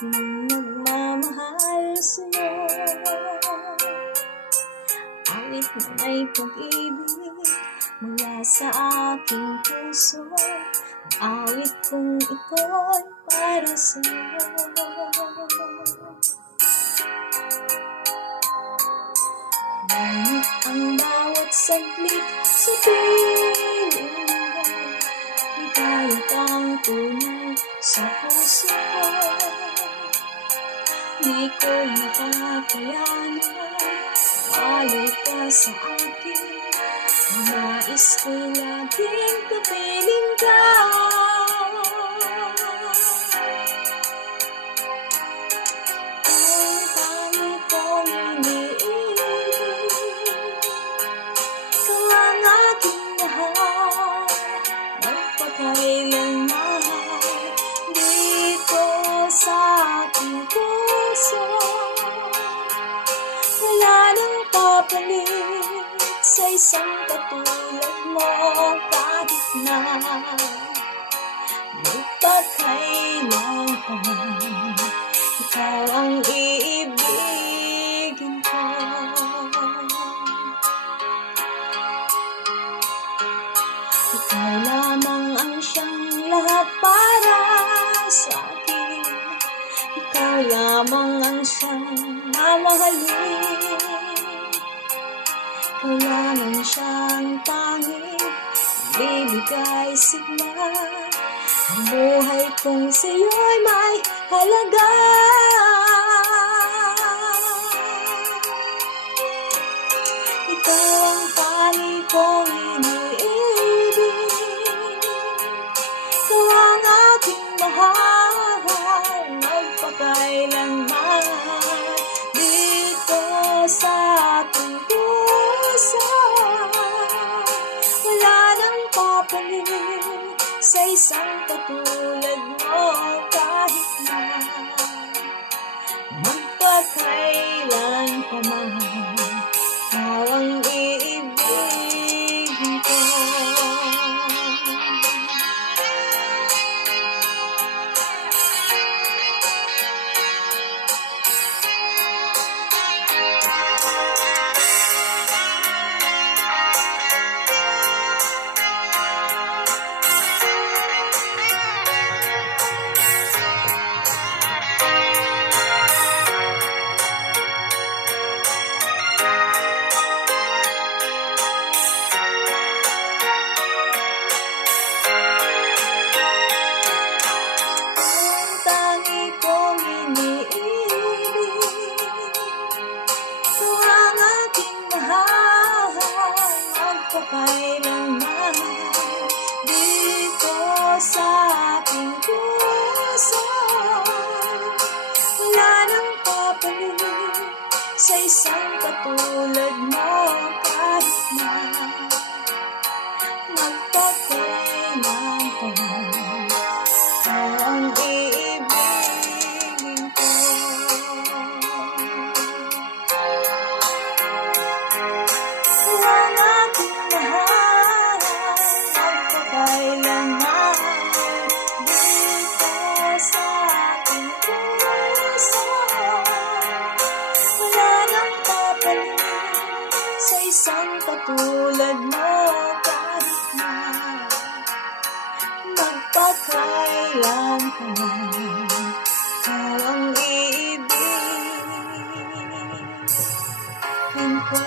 ng nagmamahal sa'yo. Awit na may pag-ibig mula sa aking puso, ang awit kong ito'y para sa'yo. Ngunit ang bawat saglit sa piling mo, ligaya kang tunay sa puso ko. Di ko makakayanan, ayaw ka sa akin, nais ko laging kapiling ka. Ang tangi kong iniibig, ikaw ang aking mahal, magpakailanman dito sa aking puso. Wala nang papalit sa isang katulad mo, kahit na magpakailan pa man, ikaw ang iibigin ko. Ikaw lamang ang siyang lahat para sa akin, ikaw lamang ang siyang mamahalin. Ikaw lamang siyang tanging bibigay sigla, ang buhay kong sa'yo'y may halaga. Ikaw ang tanging kong iniibig, ikaw ang aking mahal, magpakailanman dito sa aking puso. Wala nang papalit sa isang katulad mo, kahit na magpakailan pa man, ikaw ang iibigin ko. Magpakailanman dito sa aking puso. Wala nang papalit sa isang katulad mo, kahit na magpakailan pa man, ikaw ang iibigin ko. Sa isang katulad mo, kahit na magpakailan pa man, ikaw ang iibigin ko.